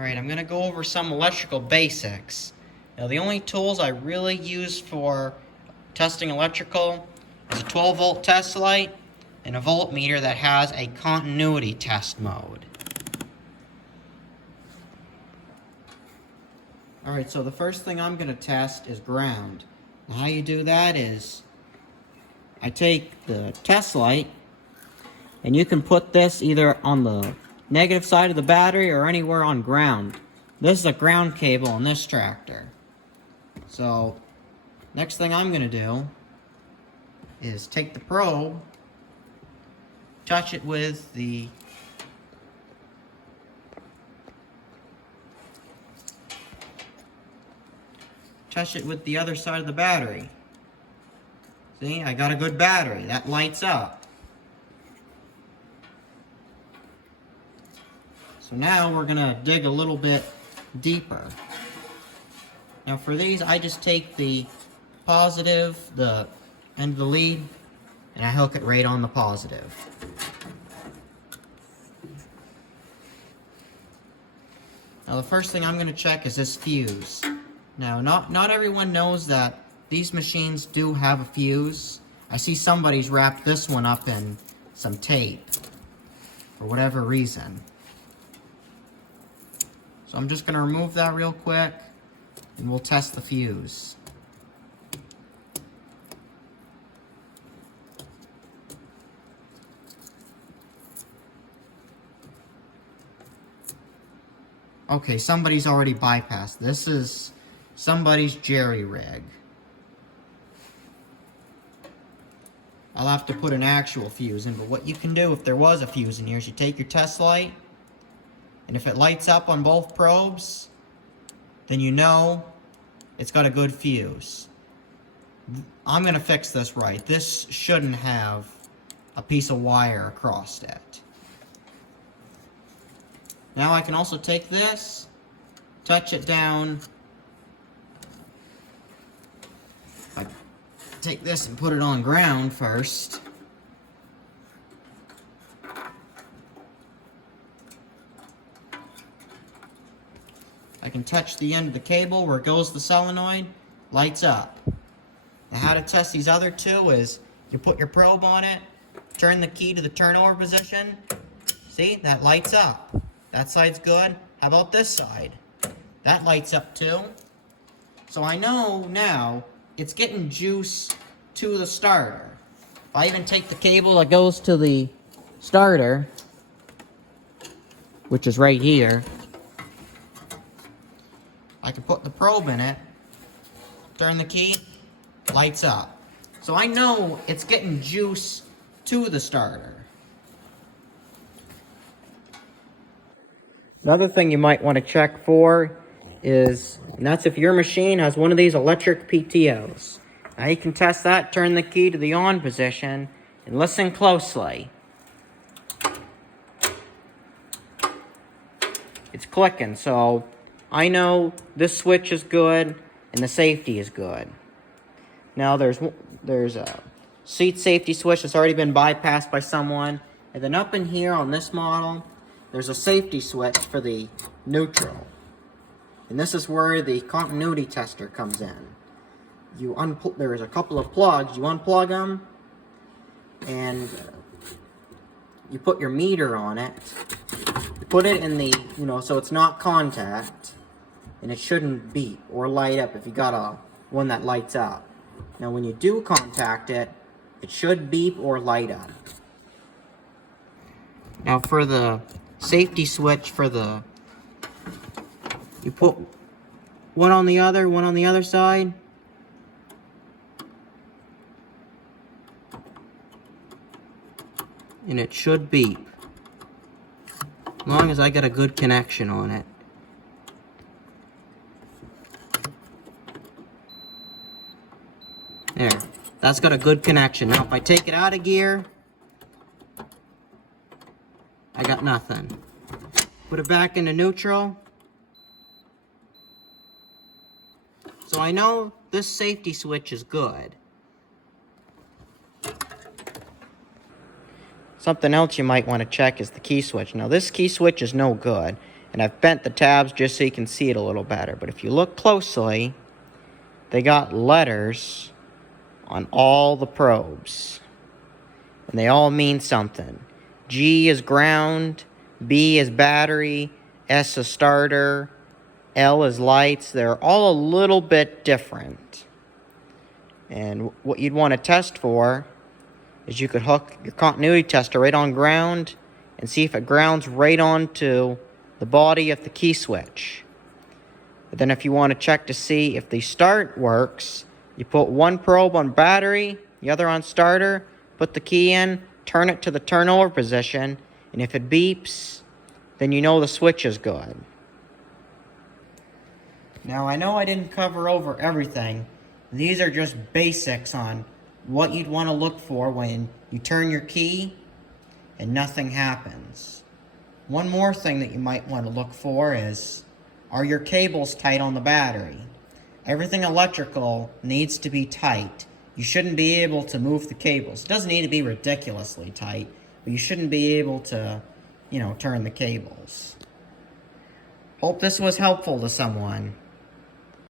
Alright, I'm going to go over some electrical basics. Now, the only tools I really use for testing electrical is a 12-volt test light and a voltmeter that has a continuity test mode. Alright, so the first thing I'm going to test is ground. Now, how you do that is I take the test light, and you can put this either on the negative side of the battery or anywhere on ground. This is a ground cable on this tractor. So, next thing I'm going to do is take the probe, touch it with the other side of the battery. See, I got a good battery. That lights up. So now we're going to dig a little bit deeper. Now for these, I just take the positive, the end of the lead, and I hook it right on the positive. Now the first thing I'm going to check is this fuse. Now not everyone knows that these machines do have a fuse. I see somebody's wrapped this one up in some tape for whatever reason. So I'm just going to remove that real quick, and we'll test the fuse. Okay, somebody's already bypassed. This is somebody's jerry-rig. I'll have to put an actual fuse in, but what you can do if there was a fuse in here is you take your test light, and if it lights up on both probes, then you know it's got a good fuse. I'm going to fix this right. This shouldn't have a piece of wire across it. Now I can also take this, touch it down. I take this and put it on ground first. I can touch the end of the cable where it goes the solenoid, lights up. Now how to test these other two is you put your probe on it, turn the key to the turnover position. See, that lights up. That side's good. How about this side? That lights up too. So I know now it's getting juice to the starter. If I even take the cable that goes to the starter, which is right here, I can put the probe in it, turn the key, lights up. So I know it's getting juice to the starter. Another thing you might want to check for is, and that's if your machine has one of these electric PTOs. Now you can test that, turn the key to the on position, and listen closely. It's clicking, so I know this switch is good and the safety is good. Now there's a seat safety switch that's already been bypassed by someone, and then up in here on this model there's a safety switch for the neutral, and this is where the continuity tester comes in. There's a couple of plugs, you unplug them and you put your meter on it. You put it in the, so it's not contact. And it shouldn't beep or light up if you got one that lights up. Now when you do contact it, it should beep or light up. Now for the safety switch you put one on the other side. And it should beep. As long as I got a good connection on it. There, that's got a good connection. Now if I take it out of gear, I got nothing. Put it back into neutral. So I know this safety switch is good. Something else you might want to check is the key switch. Now this key switch is no good. And I've bent the tabs just so you can see it a little better. But if you look closely, they got letters on all the probes. And they all mean something. G is ground, B is battery, S is starter, L is lights. They're all a little bit different. And what you'd want to test for is you could hook your continuity tester right on ground and see if it grounds right onto the body of the key switch. But then if you want to check to see if the start works, you put one probe on battery, the other on starter, put the key in, turn it to the turnover position, and if it beeps, then you know the switch is good. Now I know I didn't cover over everything. These are just basics on what you'd want to look for when you turn your key and nothing happens. One more thing that you might want to look for is, are your cables tight on the battery? Everything electrical needs to be tight. You shouldn't be able to move the cables. It doesn't need to be ridiculously tight, but you shouldn't be able to, turn the cables. Hope this was helpful to someone.